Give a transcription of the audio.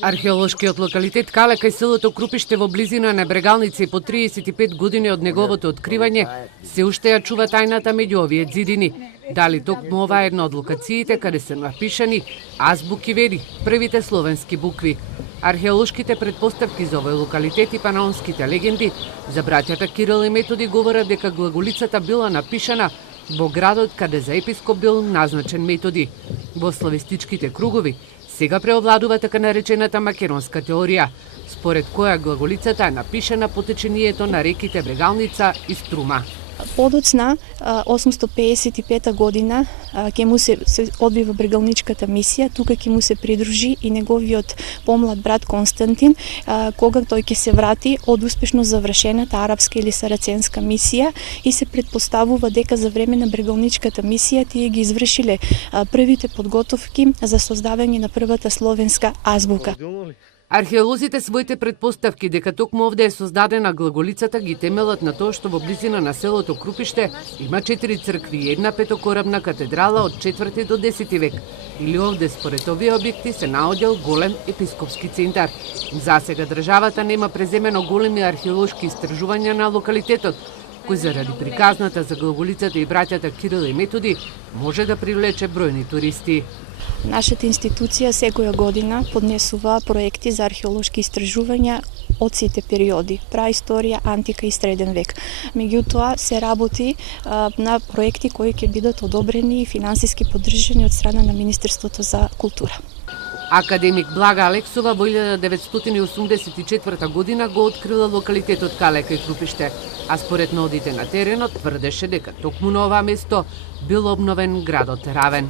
Археолошкиот локалитет Кале кај селото Крупиште во близина на Брегалница и по 35 години од неговото откривање, се уште ја чува тајната меѓу овие ѕидини. Дали токму ова е една од локациите каде се напишани азбуки веди, првите словенски букви. Археолошките предпоставки за овој локалитет и панаонските легенди за браќата Кирил и Методи говорат дека глаголицата била напишана во градот каде за епископ бил назначен Методи. Во славистичките кругови сега преовладува така наречената македонска теорија, според која глаголицата е напишана по течението на реките Брегалница и Струма. Подоцна, 855 година, ќе му се одбива Брегалничката мисија, тука ќе му се придружи и неговиот помлад брат Константин, кога тој ќе се врати од успешно завршената арапска или сараценска мисија и се предпоставува дека за време на Брегалничката мисија тие ги извршиле првите подготовки за создавање на првата словенска азбука. Археолозите своите предпоставки дека токму овде е создадена глаголицата ги темелат на тоа што во близина на селото Крупиште има 4 цркви и една петокорабна катедрала од 4 до 10 век. Или овде според овие објекти се наоѓал голем епископски центар. Засега државата нема преземено големи археолошки истражувања на локалитетот, кој заради приказната за глаголицата и браќата Кирил и Методи може да привлече бројни туристи. Нашата институција секоја година поднесува проекти за археолошки истражувања од сите периоди, праисторија, антика и среден век. Меѓутоа се работи на проекти кои ќе бидат одобрени и финансиски поддржани од страна на Министерството за култура. Академик Блага Алексова во 1984 година го открила локалитетот Кале кај Крупиште, а според наодите на теренот тврдеше дека токму на ова место бил обновен градот Равен.